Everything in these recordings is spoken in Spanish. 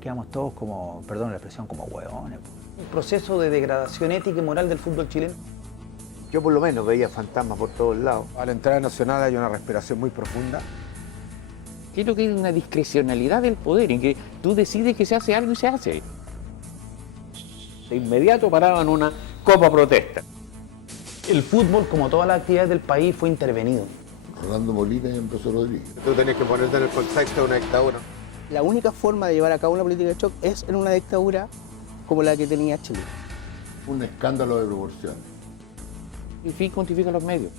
quedamos todos como, perdón la expresión, como hueones. Un proceso de degradación ética y moral del fútbol chileno. Yo por lo menos veía fantasmas por todos lados. A la entrada nacional hay una respiración muy profunda. Creo que hay una discrecionalidad del poder en que tú decides que se hace algo y se hace. De inmediato paraban una copa protesta. El fútbol, como todas las actividades del país, fue intervenido. Rolando Molina y Ambrosio Rodríguez. Tú tenés que ponerte en el contexto de una dictadura. La única forma de llevar a cabo una política de shock es en una dictadura como la que tenía Chile. Un escándalo de proporciones. El fin justifica los medios.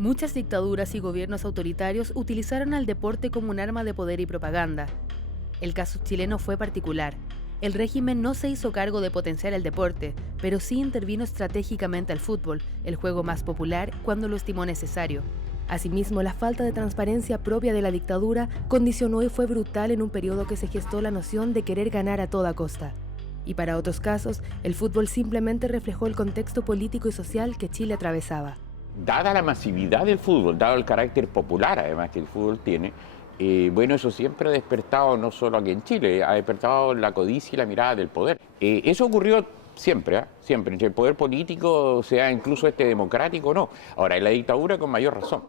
Muchas dictaduras y gobiernos autoritarios utilizaron al deporte como un arma de poder y propaganda. El caso chileno fue particular. El régimen no se hizo cargo de potenciar el deporte, pero sí intervino estratégicamente al fútbol, el juego más popular, cuando lo estimó necesario. Asimismo, la falta de transparencia propia de la dictadura condicionó y fue brutal en un periodo que se gestó la noción de querer ganar a toda costa. Y para otros casos, el fútbol simplemente reflejó el contexto político y social que Chile atravesaba. Dada la masividad del fútbol, dado el carácter popular además que el fútbol tiene, bueno, eso siempre ha despertado, no solo aquí en Chile, ha despertado la codicia y la mirada del poder. Eso ocurrió siempre, siempre, entre el poder político, sea incluso democrático o no. Ahora, en la dictadura con mayor razón.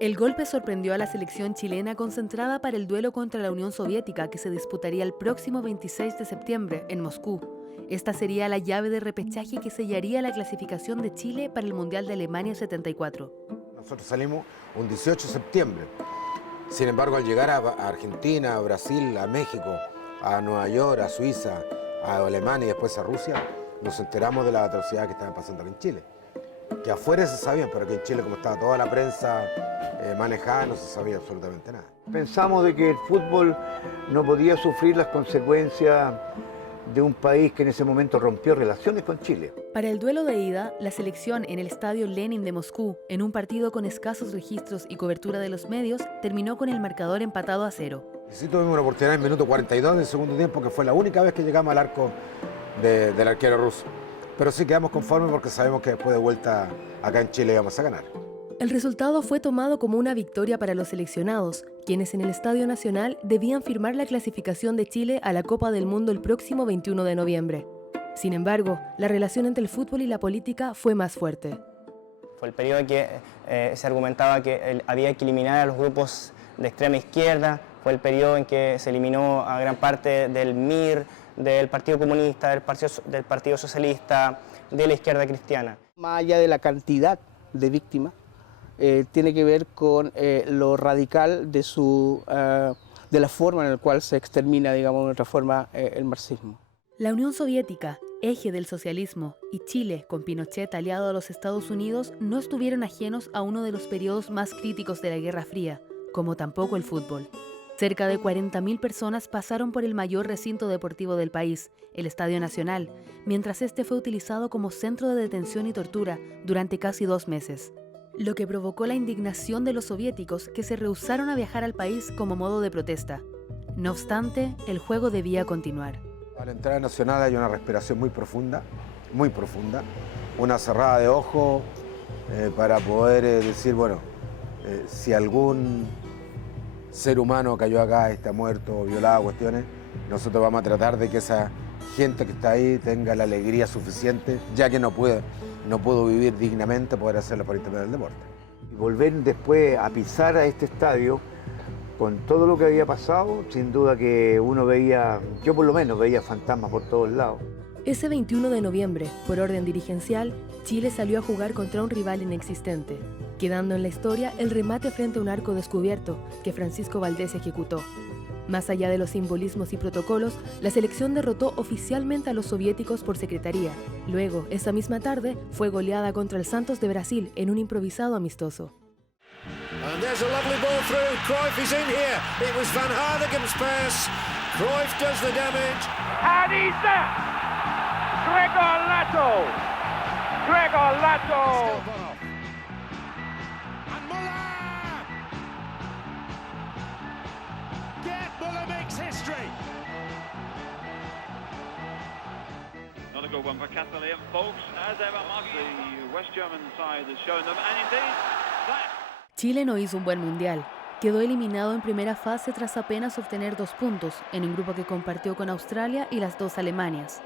El golpe sorprendió a la selección chilena concentrada para el duelo contra la Unión Soviética que se disputaría el próximo 26 de septiembre en Moscú. Esta sería la llave de repechaje que sellaría la clasificación de Chile para el Mundial de Alemania 74. Nosotros salimos un 18 de septiembre. Sin embargo, al llegar a Argentina, a Brasil, a México, a Nueva York, a Suiza, a Alemania y después a Rusia, nos enteramos de las atrocidades que estaban pasando aquí en Chile. Que afuera se sabían, pero que en Chile, como estaba toda la prensa manejada, no se sabía absolutamente nada. Pensamos de que el fútbol no podía sufrir las consecuencias de un país que en ese momento rompió relaciones con Chile. Para el duelo de ida, la selección en el Estadio Lenin de Moscú, en un partido con escasos registros y cobertura de los medios, terminó con el marcador empatado a 0. Y sí tuvimos una oportunidad en el minuto 42 del segundo tiempo, que fue la única vez que llegamos al arco del arquero ruso. Pero sí quedamos conformes porque sabemos que después de vuelta acá en Chile íbamos a ganar. El resultado fue tomado como una victoria para los seleccionados, quienes en el Estadio Nacional debían firmar la clasificación de Chile a la Copa del Mundo el próximo 21 de noviembre. Sin embargo, la relación entre el fútbol y la política fue más fuerte. Fue el periodo en que se argumentaba que había que eliminar a los grupos de extrema izquierda, fue el periodo en que se eliminó a gran parte del MIR, del Partido Comunista, del Partido Socialista, de la izquierda cristiana. Más allá de la cantidad de víctimas, tiene que ver con lo radical de la forma en la cual se extermina, digamos, de otra forma, el marxismo. La Unión Soviética, eje del socialismo, y Chile, con Pinochet aliado a los Estados Unidos, no estuvieron ajenos a uno de los periodos más críticos de la Guerra Fría, como tampoco el fútbol. Cerca de 40.000 personas pasaron por el mayor recinto deportivo del país, el Estadio Nacional, mientras este fue utilizado como centro de detención y tortura durante casi 2 meses. Lo que provocó la indignación de los soviéticos que se rehusaron a viajar al país como modo de protesta. No obstante, el juego debía continuar. A la entrada nacional hay una respiración muy profunda, una cerrada de ojos para poder decir, bueno, si algún ser humano cayó acá, está muerto, violado, cuestiones, nosotros vamos a tratar de que esa gente que está ahí tenga la alegría suficiente, ya que no pudo vivir dignamente, poder hacerlo por intermedio del deporte. Y volver después a pisar a este estadio, con todo lo que había pasado, sin duda que uno veía, yo por lo menos veía fantasmas por todos lados. Ese 21 de noviembre, por orden dirigencial, Chile salió a jugar contra un rival inexistente, quedando en la historia el remate frente a un arco descubierto que Francisco Valdés ejecutó. Más allá de los simbolismos y protocolos, la selección derrotó oficialmente a los soviéticos por secretaría. Luego, esa misma tarde, fue goleada contra el Santos de Brasil en un improvisado amistoso. And there's a lovely ball through. Cruyff is in here. It was Van Hardegem's pass. Cruyff does the damage. And he's there. Gregor Lato. Gregor Lato. And Muller. Gerd Muller makes history. Not a good one for Kathleen, folks. As ever, the West German side has shown them, and indeed that. Chile no hizo un buen mundial. Quedó eliminado en primera fase tras apenas obtener 2 puntos, en un grupo que compartió con Australia y las 2 Alemanias.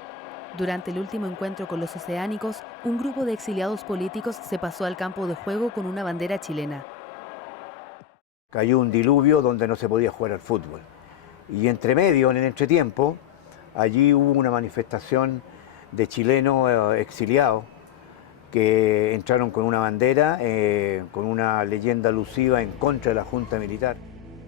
Durante el último encuentro con los oceánicos, un grupo de exiliados políticos se pasó al campo de juego con una bandera chilena. Cayó un diluvio donde no se podía jugar al fútbol. Y entre medio, en el entretiempo, allí hubo una manifestación de chilenos exiliados que entraron con una bandera, con una leyenda alusiva en contra de la Junta Militar.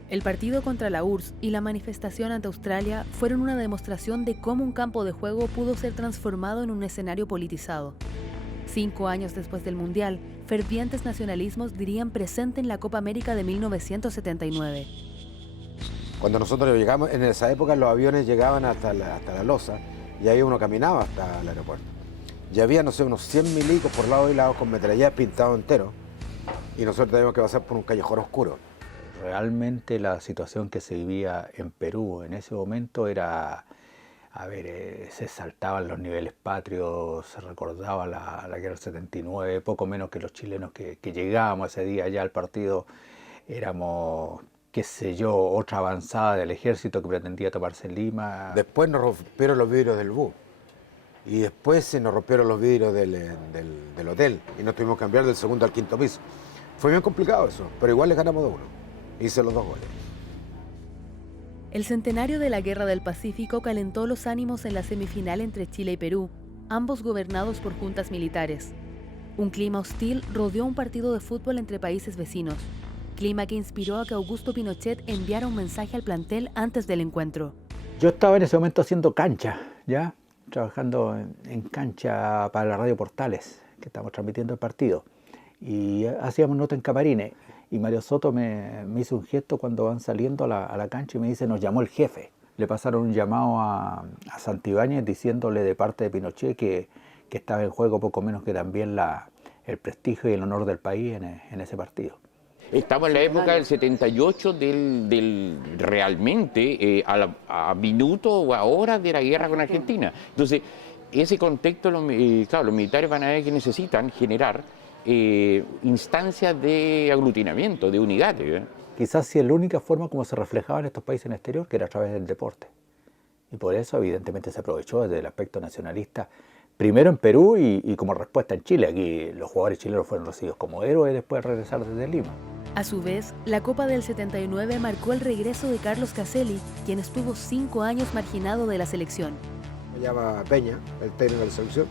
El partido contra la URSS y la manifestación ante Australia fueron una demostración de cómo un campo de juego pudo ser transformado en un escenario politizado. 5 años después del Mundial, fervientes nacionalismos dirían presente en la Copa América de 1979. Cuando nosotros llegamos, en esa época los aviones llegaban hasta la losa y ahí uno caminaba hasta el aeropuerto. Ya había, no sé, unos 100 milicos por lado y lado con metralletas pintados enteros y nosotros teníamos que pasar por un callejón oscuro. Realmente la situación que se vivía en Perú en ese momento era, se saltaban los niveles patrios, se recordaba la guerra del 79, poco menos que los chilenos que llegábamos ese día ya al partido, éramos, qué sé yo, otra avanzada del ejército que pretendía tomarse Lima. Después nos rompieron los vidrios del bus. Y después se nos rompieron los vidrios del hotel y nos tuvimos que cambiar del 2.º al 5.º piso. Fue bien complicado eso, pero igual les ganamos 2-1. Hice los 2 goles. El centenario de la Guerra del Pacífico calentó los ánimos en la semifinal entre Chile y Perú, ambos gobernados por juntas militares. Un clima hostil rodeó un partido de fútbol entre países vecinos, clima que inspiró a que Augusto Pinochet enviara un mensaje al plantel antes del encuentro. Yo estaba en ese momento haciendo cancha, ¿ya? Trabajando en cancha para la Radio Portales, que estamos transmitiendo el partido. Y hacíamos nota en camarines. Y Mario Soto me hizo un gesto cuando van saliendo a la cancha y me dice, nos llamó el jefe. Le pasaron un llamado a Santibáñez diciéndole de parte de Pinochet que estaba en juego poco menos que también el prestigio y el honor del país en ese partido. Estamos en la época del 78 realmente a minutos o a horas de la guerra con Argentina. Entonces, ese contexto, claro, los militares van a ver que necesitan generar instancias de aglutinamiento, de unidades. Quizás sí es la única forma como se reflejaba en estos países en el exterior, que era a través del deporte. Y por eso, evidentemente, se aprovechó desde el aspecto nacionalista, primero en Perú y como respuesta en Chile. Aquí los jugadores chilenos fueron recibidos como héroes después de regresar desde Lima. A su vez, la Copa del 79 marcó el regreso de Carlos Caselli, quien estuvo 5 años marginado de la selección. Me llama Peña, el técnico de la selección.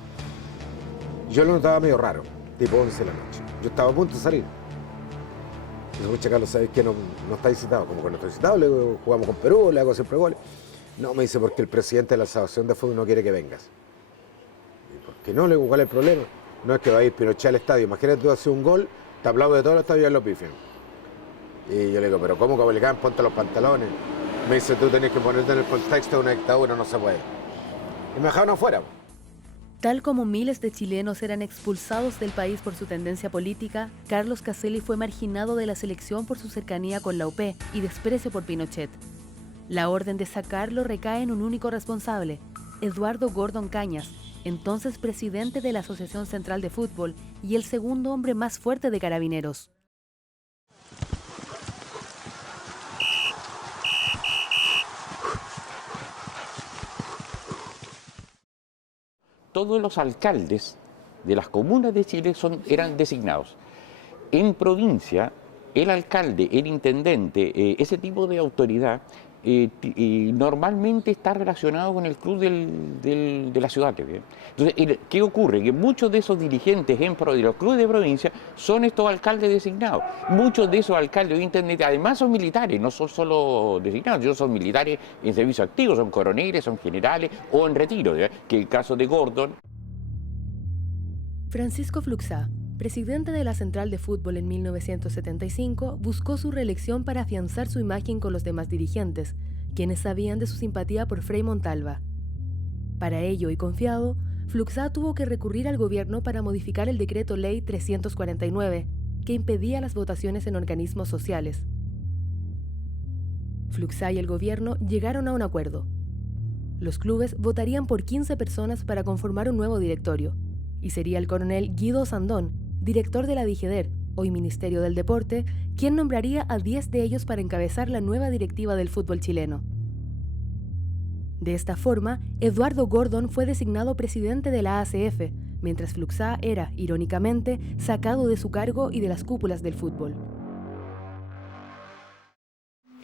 Yo lo notaba medio raro, tipo 11 de la noche. Yo estaba a punto de salir. Y me dice, Carlos, ¿sabes qué? No está citado. Como que no estoy citado, le digo, jugamos con Perú, le hago siempre goles. No, me dice, porque el presidente de la Asociación de Fútbol no quiere que vengas. ¿Y por qué no? Le digo, ¿cuál es el problema? No es que va a ir Pinochet al estadio. Imagínate tú haces un gol, te aplaude todo el estadio y ya lo pifian. Y yo le digo, pero ¿cómo que Bolicán? Ponte los pantalones. Me dice, tú tenés que ponerte en el contexto de una dictadura, no se puede. Y me dejaron afuera. Tal como miles de chilenos eran expulsados del país por su tendencia política, Carlos Caselli fue marginado de la selección por su cercanía con la UP y desprecio por Pinochet. La orden de sacarlo recae en un único responsable, Eduardo Gordon Cañas, entonces presidente de la Asociación Central de Fútbol y el segundo hombre más fuerte de Carabineros. Todos los alcaldes de las comunas de Chile eran designados. En provincia, el alcalde, el intendente, ese tipo de autoridad y normalmente está relacionado con el club de la ciudad. ¿Bien? Entonces, ¿qué ocurre? Que muchos de esos dirigentes de los clubes de provincia son estos alcaldes designados. Muchos de esos alcaldes de internet además son militares, no son solo designados, ellos son militares en servicio activo, son coroneles, son generales o en retiro, ¿bien? Que el caso de Gordon. Francisco Fluxá, presidente de la Central de Fútbol en 1975, buscó su reelección para afianzar su imagen con los demás dirigentes, quienes sabían de su simpatía por Frei Montalva. Para ello, y confiado, Fluxá tuvo que recurrir al gobierno para modificar el decreto ley 349, que impedía las votaciones en organismos sociales. Fluxá y el gobierno llegaron a un acuerdo. Los clubes votarían por 15 personas para conformar un nuevo directorio, y sería el coronel Guido Sandón, director de la DIGEDER, hoy Ministerio del Deporte, quien nombraría a 10 de ellos para encabezar la nueva directiva del fútbol chileno. De esta forma, Eduardo Gordon fue designado presidente de la ACF, mientras Fluxá era, irónicamente, sacado de su cargo y de las cúpulas del fútbol.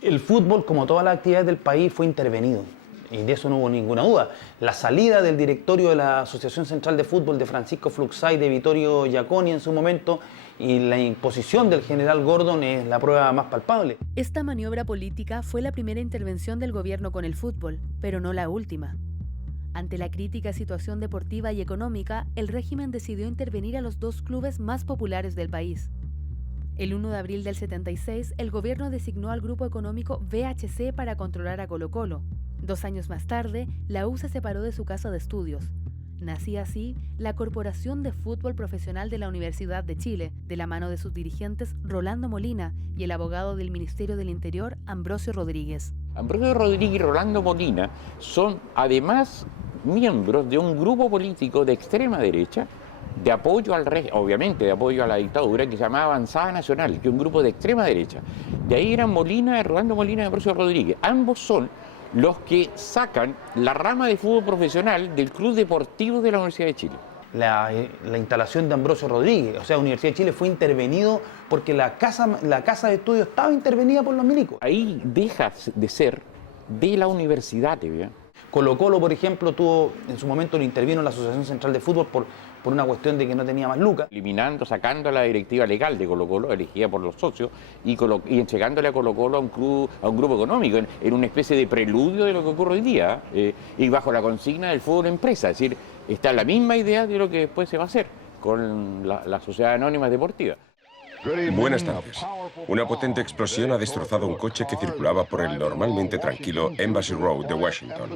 El fútbol, como todas las actividades del país, fue intervenido. Y de eso no hubo ninguna duda. La salida del directorio de la Asociación Central de Fútbol de Francisco Fluxá y de Vittorio Giaconi en su momento y la imposición del general Gordon es la prueba más palpable. Esta maniobra política fue la primera intervención del gobierno con el fútbol, pero no la última. Ante la crítica situación deportiva y económica, el régimen decidió intervenir a los dos clubes más populares del país. El 1 de abril del 76, el gobierno designó al grupo económico VHC para controlar a Colo-Colo. 2 años más tarde, la U se separó de su casa de estudios. Nacía así la Corporación de Fútbol Profesional de la Universidad de Chile, de la mano de sus dirigentes Rolando Molina y el abogado del Ministerio del Interior, Ambrosio Rodríguez. Ambrosio Rodríguez y Rolando Molina son además miembros de un grupo político de extrema derecha, de apoyo al obviamente de apoyo a la dictadura, que se llamaba Avanzada Nacional, que es un grupo de extrema derecha. De ahí eran Rolando Molina y Ambrosio Rodríguez. Ambos son los que sacan la rama de fútbol profesional del Club Deportivo de la Universidad de Chile. La instalación de Ambrosio Rodríguez, o sea, Universidad de Chile fue intervenido porque la casa de estudios estaba intervenida por los milicos. Ahí deja de ser de la universidad, ¿bien? Colo-Colo, por ejemplo, en su momento lo intervino la Asociación Central de Fútbol por una cuestión de que no tenía más lucas. Sacando la directiva legal de Colo-Colo, elegida por los socios, y entregándole a Colo-Colo a un grupo económico, en una especie de preludio de lo que ocurre hoy día, y bajo la consigna del fútbol empresa, es decir, está la misma idea de lo que después se va a hacer con la sociedad anónima deportiva. Buenas tardes. Una potente explosión ha destrozado un coche que circulaba por el normalmente tranquilo Embassy Road de Washington.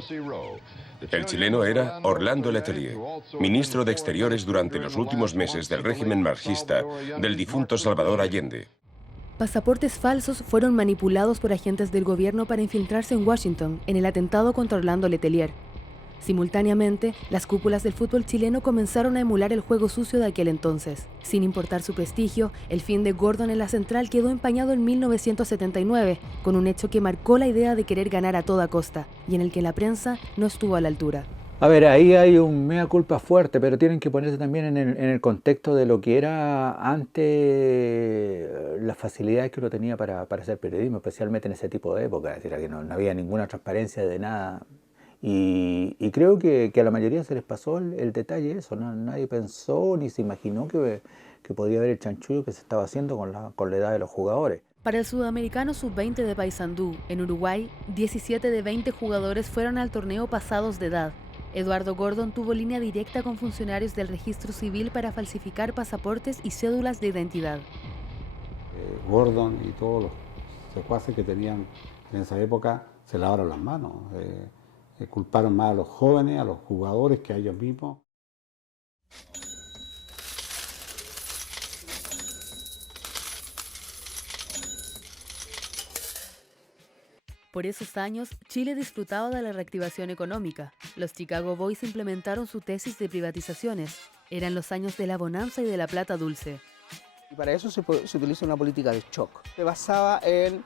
El chileno era Orlando Letelier, ministro de Exteriores durante los últimos meses del régimen marxista del difunto Salvador Allende. Pasaportes falsos fueron manipulados por agentes del gobierno para infiltrarse en Washington en el atentado contra Orlando Letelier. Simultáneamente, las cúpulas del fútbol chileno comenzaron a emular el juego sucio de aquel entonces. Sin importar su prestigio, el fin de Gordon en la central quedó empañado en 1979, con un hecho que marcó la idea de querer ganar a toda costa, y en el que la prensa no estuvo a la altura. A ver, ahí hay un mea culpa fuerte, pero tienen que ponerse también en el contexto de lo que era antes las facilidades que uno tenía para hacer periodismo, especialmente en ese tipo de época, es decir, que no había ninguna transparencia de nada. Y creo que a la mayoría se les pasó el detalle eso, ¿no? Nadie pensó ni se imaginó que podía haber el chanchullo que se estaba haciendo con la edad de los jugadores. Para el sudamericano sub-20 de Paysandú, en Uruguay, 17 de 20 jugadores fueron al torneo pasados de edad. Eduardo Gordon tuvo línea directa con funcionarios del registro civil para falsificar pasaportes y cédulas de identidad. Gordon y todos los secuaces que tenían en esa época se lavaron las manos. Culparon más a los jóvenes, a los jugadores, que a ellos mismos. Por esos años, Chile disfrutaba de la reactivación económica. Los Chicago Boys implementaron su tesis de privatizaciones. Eran los años de la bonanza y de la plata dulce. Y para eso se utiliza una política de shock. Se basaba en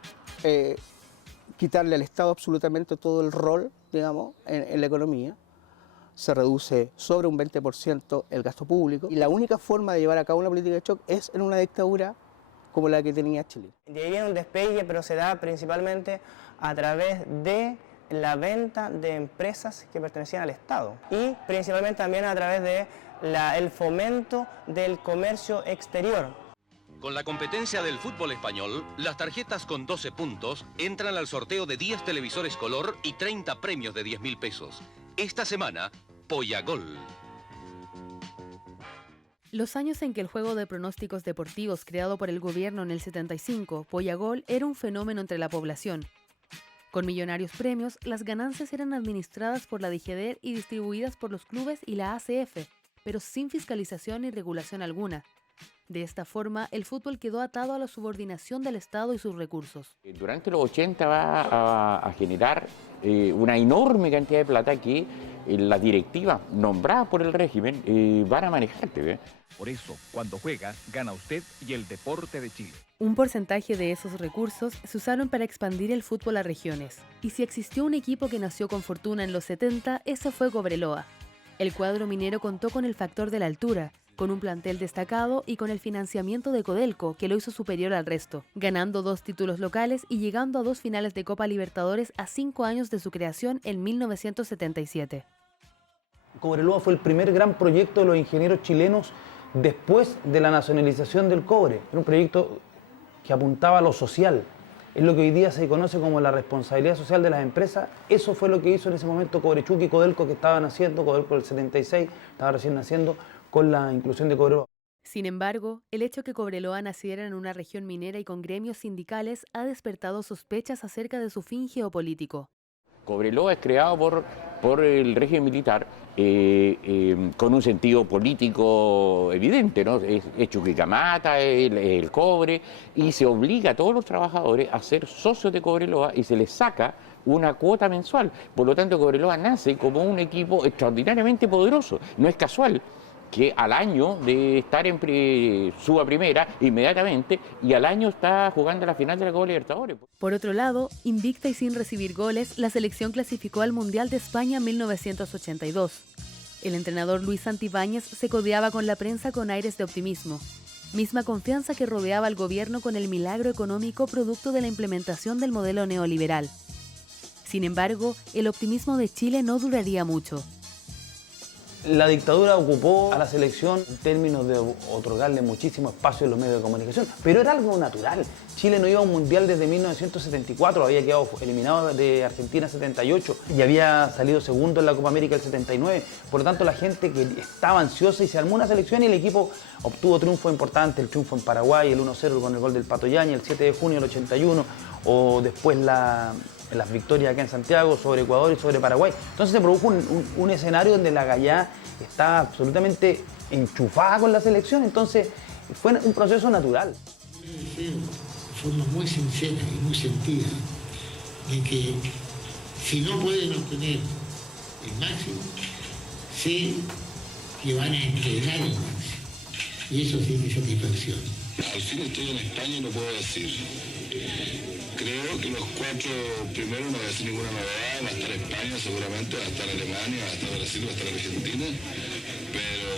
quitarle al Estado absolutamente todo el rol, digamos, en la economía. Se reduce sobre un 20% el gasto público. Y la única forma de llevar a cabo una política de shock es en una dictadura como la que tenía Chile. De ahí viene un despegue, pero se da principalmente a través de la venta de empresas que pertenecían al Estado y principalmente también a través de el fomento del comercio exterior. Con la competencia del fútbol español, las tarjetas con 12 puntos entran al sorteo de 10 televisores color y 30 premios de 10.000 pesos. Esta semana, Pollagol. Los años en que el juego de pronósticos deportivos creado por el gobierno en el 75, Pollagol, era un fenómeno entre la población. Con millonarios premios, las ganancias eran administradas por la DGDER y distribuidas por los clubes y la ACF, pero sin fiscalización ni regulación alguna. De esta forma, el fútbol quedó atado a la subordinación del Estado y sus recursos. Durante los 80 va a generar una enorme cantidad de plata que las directivas nombradas por el régimen van a manejar. Por eso, cuando juega, gana usted y el deporte de Chile. Un porcentaje de esos recursos se usaron para expandir el fútbol a regiones. Y si existió un equipo que nació con fortuna en los 70, ese fue Cobreloa. El cuadro minero contó con el factor de la altura, con un plantel destacado y con el financiamiento de Codelco, que lo hizo superior al resto, ganando 2 títulos locales y llegando a 2 finales de Copa Libertadores a 5 años de su creación en 1977. Cobreloa fue el primer gran proyecto de los ingenieros chilenos después de la nacionalización del cobre. Era un proyecto que apuntaba a lo social. Es lo que hoy día se conoce como la responsabilidad social de las empresas. Eso fue lo que hizo en ese momento Cobrechuc y Codelco, que estaban haciendo, Codelco del 76, estaba recién naciendo, con la inclusión de Cobreloa. Sin embargo, el hecho que Cobreloa naciera en una región minera y con gremios sindicales ha despertado sospechas acerca de su fin geopolítico. Cobreloa es creado por el régimen militar con un sentido político evidente, ¿no? Es Chuquicamata, el cobre, y se obliga a todos los trabajadores a ser socios de Cobreloa y se les saca una cuota mensual. Por lo tanto, Cobreloa nace como un equipo extraordinariamente poderoso. No es casual que al año de estar suba primera inmediatamente y al año está jugando la final de la Copa Libertadores. Por otro lado, invicta y sin recibir goles, la selección clasificó al Mundial de España 1982. El entrenador Luis Santibáñez se codeaba con la prensa con aires de optimismo. Misma confianza que rodeaba al gobierno con el milagro económico producto de la implementación del modelo neoliberal. Sin embargo, el optimismo de Chile no duraría mucho. La dictadura ocupó a la selección en términos de otorgarle muchísimo espacio en los medios de comunicación, pero era algo natural. Chile no iba a un mundial desde 1974, había quedado eliminado de Argentina en 78 y había salido segundo en la Copa América del 79. Por lo tanto, la gente que estaba ansiosa y se armó una selección y el equipo obtuvo triunfo importante, el triunfo en Paraguay, el 1-0 con el gol del Pato Yañez, el 7 de junio del 81, o después las victorias acá en Santiago sobre Ecuador y sobre Paraguay. Entonces se produjo un escenario donde la Gallá está absolutamente enchufada con la selección, entonces fue un proceso natural. De forma muy sincera y muy sentida, de que si no pueden obtener el máximo, sé que van a entregar el máximo. Y eso sí es satisfacción. Al fin estoy en España y no puedo decir. Creo que los 4 primeros no va a ser ninguna novedad, va a estar España seguramente, va a estar Alemania, va a estar Brasil, va a estar Argentina, pero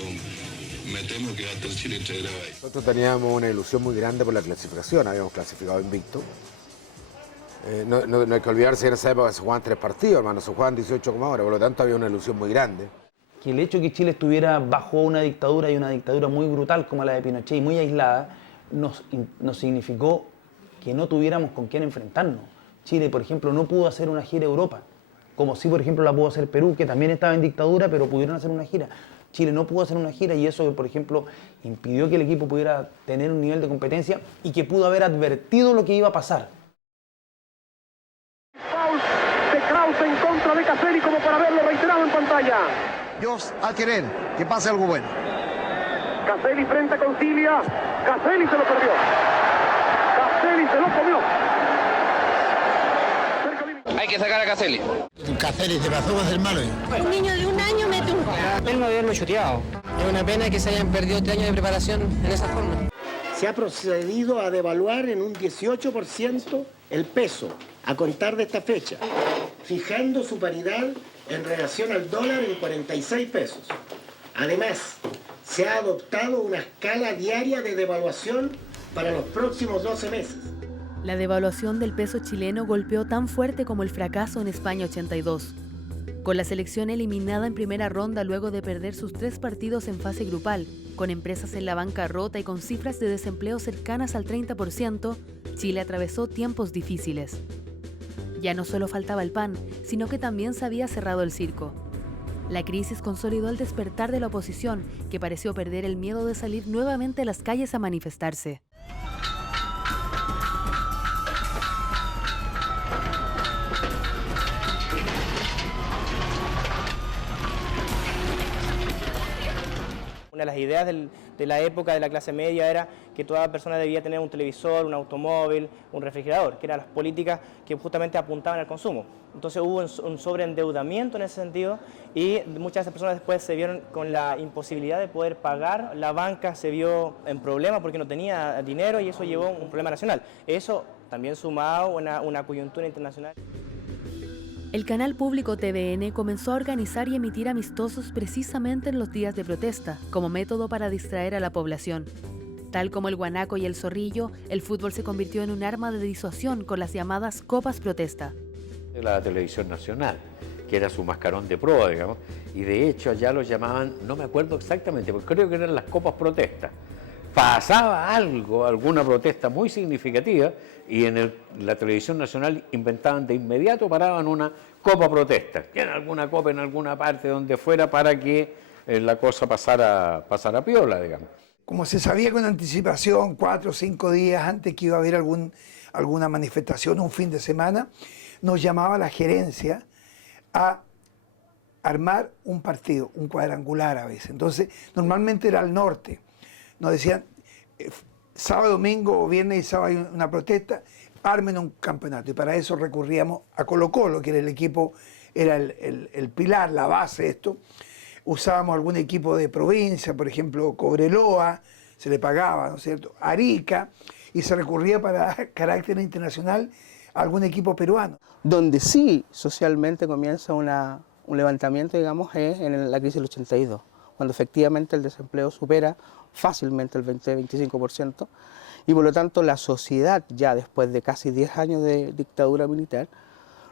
me temo que va a estar Chile integrado ahí. Nosotros teníamos una ilusión muy grande por la clasificación, habíamos clasificado invicto. No hay que olvidarse que en esa época se jugaban 3 partidos, hermano, se jugaban 18 como ahora, por lo tanto había una ilusión muy grande. Que el hecho de que Chile estuviera bajo una dictadura y una dictadura muy brutal como la de Pinochet y muy aislada, nos significó que no tuviéramos con quién enfrentarnos. Chile, por ejemplo, no pudo hacer una gira a Europa, como sí, por ejemplo, la pudo hacer Perú, que también estaba en dictadura, pero pudieron hacer una gira. Chile no pudo hacer una gira y eso, por ejemplo, impidió que el equipo pudiera tener un nivel de competencia y que pudo haber advertido lo que iba a pasar. Foul de Krause en contra de Caselli, como para verlo reiterado en pantalla. Dios a querer que pase algo bueno. Caselli frente a Concilia. Caselli se lo perdió. Caselli se lo comió. Hay que sacar a Caselli. Caselli se pasó a ser malo. Un niño de 1 año mete un gol. Él no haberlo chuteado. Es una pena que se hayan perdido 3 años de preparación en esa forma. Se ha procedido a devaluar en un 18% el peso a contar de esta fecha, fijando su paridad en relación al dólar en 46 pesos. Además, se ha adoptado una escala diaria de devaluación para los próximos 12 meses. La devaluación del peso chileno golpeó tan fuerte como el fracaso en España 82. Con la selección eliminada en primera ronda luego de perder sus 3 partidos en fase grupal, con empresas en la bancarrota y con cifras de desempleo cercanas al 30%, Chile atravesó tiempos difíciles. Ya no solo faltaba el pan, sino que también se había cerrado el circo. La crisis consolidó el despertar de la oposición, que pareció perder el miedo de salir nuevamente a las calles a manifestarse. Una de las ideas de la época de la clase media era que toda persona debía tener un televisor, un automóvil, un refrigerador, que eran las políticas que justamente apuntaban al consumo. Entonces hubo un sobreendeudamiento en ese sentido y muchas de esas personas después se vieron con la imposibilidad de poder pagar. La banca se vio en problema porque no tenía dinero y eso llevó a un problema nacional. Eso también sumado a una coyuntura internacional. El canal público TVN comenzó a organizar y emitir amistosos precisamente en los días de protesta, como método para distraer a la población. Tal como el guanaco y el zorrillo, el fútbol se convirtió en un arma de disuasión con las llamadas copas protesta. La televisión nacional, que era su mascarón de proa, digamos, y de hecho allá lo llamaban, no me acuerdo exactamente, porque creo que eran las copas protesta. Pasaba algo, alguna protesta muy significativa, y en la televisión nacional inventaban de inmediato, paraban una copa protesta, en alguna copa en alguna parte donde fuera para que la cosa pasara piola, digamos. Como se sabía con anticipación, 4 o 5 días antes que iba a haber alguna manifestación, un fin de semana, nos llamaba la gerencia a armar un partido, un cuadrangular a veces. Entonces, normalmente era al norte. Nos decían, sábado, domingo o viernes y sábado hay una protesta, armen un campeonato. Y para eso recurríamos a Colo-Colo, que era el equipo, era el pilar, la base de esto. Usábamos algún equipo de provincia, por ejemplo, Cobreloa, se le pagaba, ¿no es cierto? Arica, y se recurría para carácter internacional a algún equipo peruano. Donde sí socialmente comienza un levantamiento, digamos, es en la crisis del 82, cuando efectivamente el desempleo supera fácilmente el 20-25%, y por lo tanto la sociedad, ya después de casi 10 años de dictadura militar,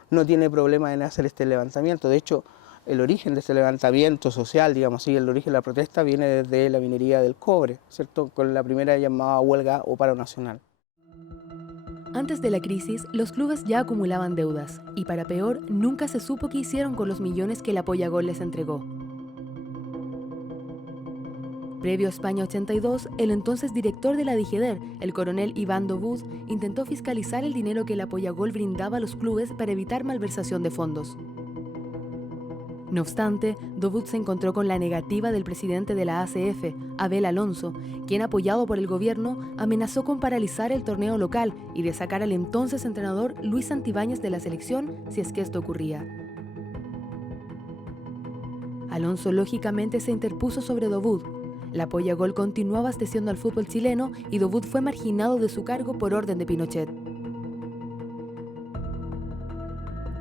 no tiene problema en hacer este levantamiento. De hecho, el origen de este levantamiento social, digamos así, el origen de la protesta viene desde la minería del cobre, ¿cierto?, con la primera llamada huelga o paro nacional. Antes de la crisis, los clubes ya acumulaban deudas, y para peor, nunca se supo qué hicieron con los millones que el Apoyagol les entregó. Previo a España 82, el entonces director de la DIGEDER, el coronel Iván Dovud, intentó fiscalizar el dinero que el Apoyagol brindaba a los clubes para evitar malversación de fondos. No obstante, Dovud se encontró con la negativa del presidente de la ACF, Abel Alonso, quien, apoyado por el gobierno, amenazó con paralizar el torneo local y de sacar al entonces entrenador Luis Santibáñez de la selección si es que esto ocurría. Alonso lógicamente se interpuso sobre Dovud. La Apoyagol continuó abasteciendo al fútbol chileno y Dovud fue marginado de su cargo por orden de Pinochet.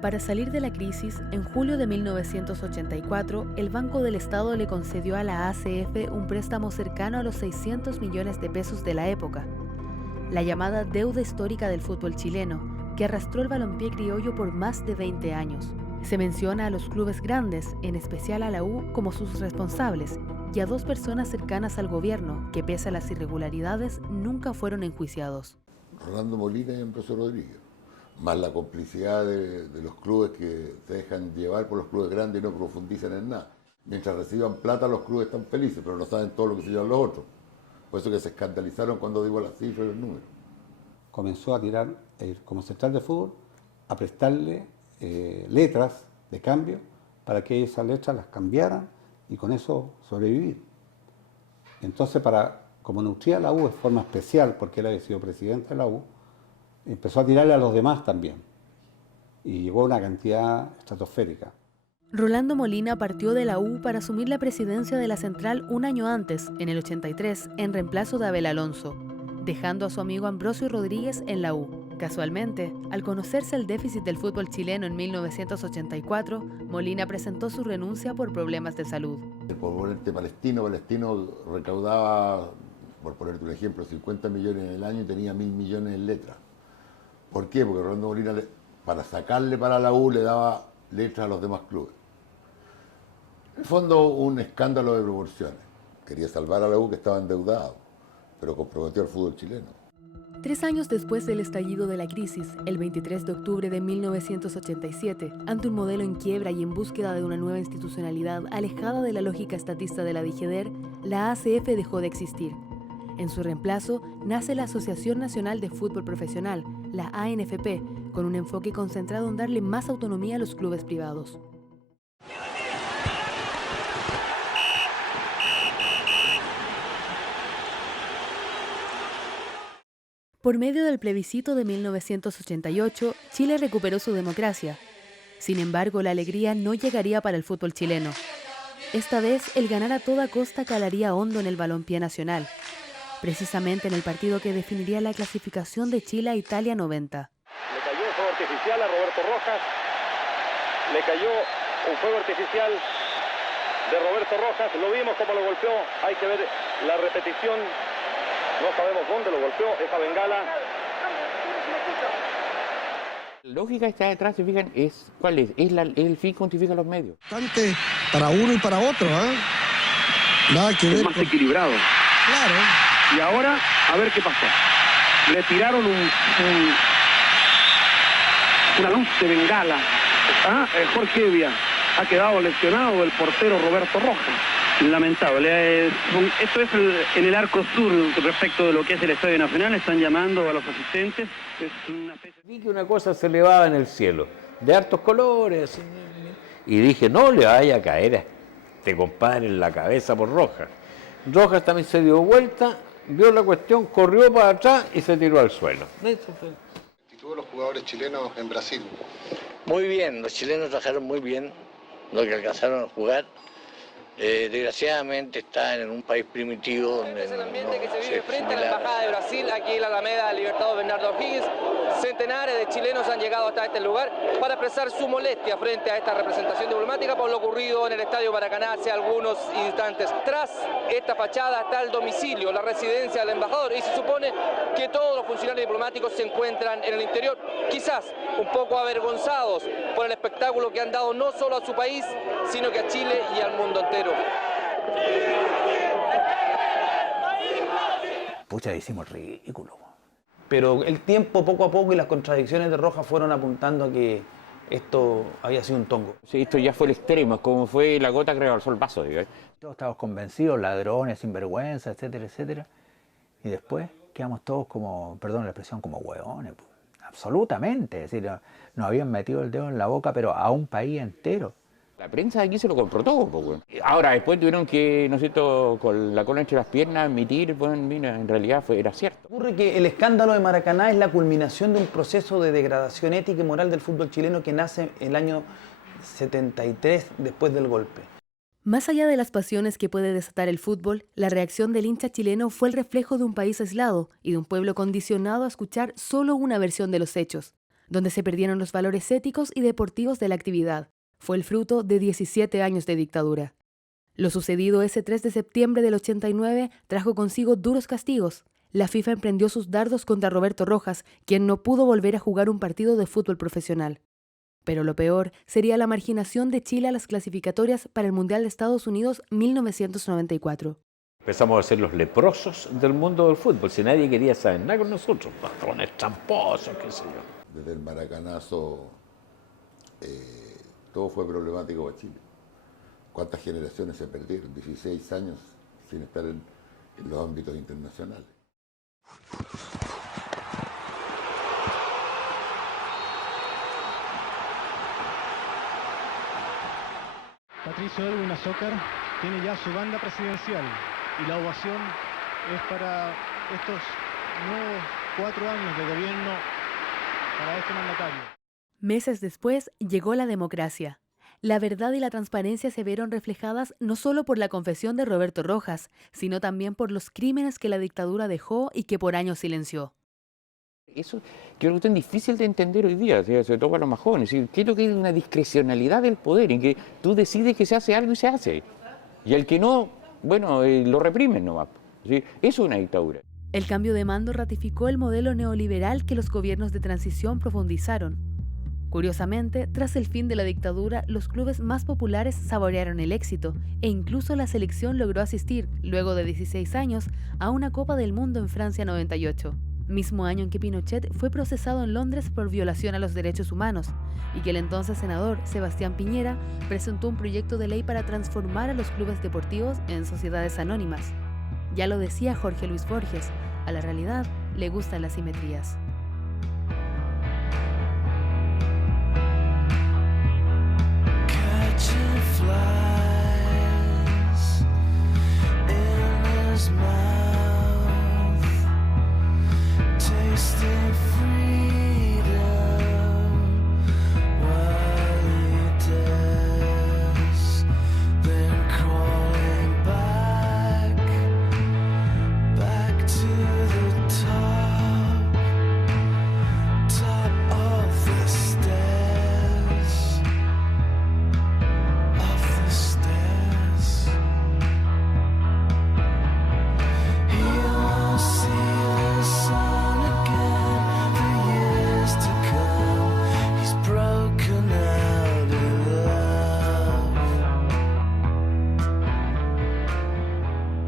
Para salir de la crisis, en julio de 1984, el Banco del Estado le concedió a la ACF un préstamo cercano a los 600 millones de pesos de la época, la llamada deuda histórica del fútbol chileno, que arrastró el balompié criollo por más de 20 años. Se menciona a los clubes grandes, en especial a la U, como sus responsables, y a 2 personas cercanas al gobierno, que pese a las irregularidades, nunca fueron enjuiciados. Rolando Molina y Ambrosio Rodríguez, más la complicidad de los clubes que se dejan llevar por los clubes grandes y no profundizan en nada. Mientras reciban plata, los clubes están felices, pero no saben todo lo que se llevan los otros. Por eso que se escandalizaron cuando digo las cifras y los números. Comenzó a tirar, como central de fútbol, a prestarle letras de cambio para que esas letras las cambiaran y con eso sobrevivir. Entonces, como nutría la U de forma especial, porque él había sido presidente de la U, empezó a tirarle a los demás también y llegó a una cantidad estratosférica. Rolando Molina partió de la U para asumir la presidencia de la Central un año antes, en el 83, en reemplazo de Abel Alonso, dejando a su amigo Ambrosio Rodríguez en la U. Casualmente, al conocerse el déficit del fútbol chileno en 1984, Molina presentó su renuncia por problemas de salud. El componente palestino recaudaba por ponerte un ejemplo, 50 millones en el año y tenía 1.000 millones en letras. ¿Por qué? Porque Rolando Molina, para sacarle para la U, le daba letras a los demás clubes. En el fondo, un escándalo de proporciones. Quería salvar a la U, que estaba endeudado, pero comprometió al fútbol chileno. 3 años después del estallido de la crisis, el 23 de octubre de 1987, ante un modelo en quiebra y en búsqueda de una nueva institucionalidad alejada de la lógica estatista de la DIGEDER, la ACF dejó de existir. En su reemplazo, nace la Asociación Nacional de Fútbol Profesional, la ANFP, con un enfoque concentrado en darle más autonomía a los clubes privados. Por medio del plebiscito de 1988, Chile recuperó su democracia. Sin embargo, la alegría no llegaría para el fútbol chileno. Esta vez, el ganar a toda costa calaría hondo en el balompié nacional, precisamente en el partido que definiría la clasificación de Chile a Italia 90. Le cayó un fuego artificial a Roberto Rojas. Le cayó un fuego artificial de Roberto Rojas. Lo vimos cómo lo golpeó. Hay que ver la repetición. No sabemos dónde lo golpeó esa bengala. La lógica que está detrás, se fijan, ¿cuál es? Es el fin que justifica los medios. Bastante para uno y para otro, ¿eh? Nada que ver. Es más equilibrado. Claro. Y ahora, a ver qué pasó. Le tiraron una luz de bengala. Jorge Evia ha quedado lesionado, el portero Roberto Rojas. Lamentable. Esto es en el arco sur respecto de lo que es el Estadio Nacional. Están llamando a los asistentes. Vi que una cosa se elevaba en el cielo, de hartos colores. Y dije, no le vaya a caer a este compadre en la cabeza por Rojas. Rojas también se dio vuelta, vio la cuestión, corrió para atrás y se tiró al suelo. Eso fue. ¿Y los jugadores chilenos en Brasil? Muy bien, los chilenos trabajaron muy bien lo que alcanzaron a jugar. Desgraciadamente está en un país primitivo donde es el ambiente que se vive frente a la Embajada de Brasil, aquí en la Alameda Libertador Bernardo O'Higgins. Centenares de chilenos han llegado hasta este lugar para expresar su molestia frente a esta representación diplomática por lo ocurrido en el Estadio Maracaná hace algunos instantes. Tras esta fachada está el domicilio, la residencia del embajador, y se supone que todos los funcionarios diplomáticos se encuentran en el interior, quizás un poco avergonzados por el espectáculo que han dado no solo a su país, sino que a Chile y al mundo entero. Pucha, hicimos ridículo. Pero el tiempo, poco a poco, y las contradicciones de Rojas fueron apuntando a que esto había sido un tongo. Sí, esto ya fue el extremo, es como fue la gota que rebalsó el vaso. Digo. Todos estábamos convencidos, ladrones, sinvergüenza, etcétera, etcétera. Y después quedamos todos como, perdón la expresión, como hueones. Absolutamente. Es decir, nos habían metido el dedo en la boca, pero a un país entero. La prensa de aquí se lo compró todo, pues, bueno. Ahora, después tuvieron que, ¿no es cierto?, con la cola entre las piernas, admitir, bueno, mira, en realidad era cierto. Ocurre que el escándalo de Maracaná es la culminación de un proceso de degradación ética y moral del fútbol chileno que nace el año 73 después del golpe. Más allá de las pasiones que puede desatar el fútbol, la reacción del hincha chileno fue el reflejo de un país aislado y de un pueblo condicionado a escuchar solo una versión de los hechos, donde se perdieron los valores éticos y deportivos de la actividad. Fue el fruto de 17 años de dictadura. Lo sucedido ese 3 de septiembre del 89 trajo consigo duros castigos. La FIFA emprendió sus dardos contra Roberto Rojas, quien no pudo volver a jugar un partido de fútbol profesional. Pero lo peor sería la marginación de Chile a las clasificatorias para el Mundial de Estados Unidos 1994. Empezamos a ser los leprosos del mundo del fútbol, si nadie quería saber nada con nosotros, patrones tramposos, qué sé yo. Desde el maracanazo todo fue problemático para Chile. ¿Cuántas generaciones se perdieron? 16 años sin estar en los ámbitos internacionales. Patricio Aylwin Azócar tiene ya su banda presidencial y la ovación es para estos nuevos 4 años de gobierno para este mandatario. Meses después llegó la democracia. La verdad y la transparencia se vieron reflejadas no solo por la confesión de Roberto Rojas, sino también por los crímenes que la dictadura dejó y que por años silenció. Eso creo que es difícil de entender hoy día, sobre todo para los más jóvenes. ¿Qué es lo que es una discrecionalidad del poder? En que tú decides que se hace algo y se hace. Y el que no, bueno, lo reprimen nomás. ¿Sí? Eso es una dictadura. El cambio de mando ratificó el modelo neoliberal que los gobiernos de transición profundizaron. Curiosamente, tras el fin de la dictadura, los clubes más populares saborearon el éxito e incluso la selección logró asistir, luego de 16 años, a una Copa del Mundo en Francia 98, mismo año en que Pinochet fue procesado en Londres por violación a los derechos humanos y que el entonces senador Sebastián Piñera presentó un proyecto de ley para transformar a los clubes deportivos en sociedades anónimas. Ya lo decía Jorge Luis Borges, a la realidad le gustan las simetrías.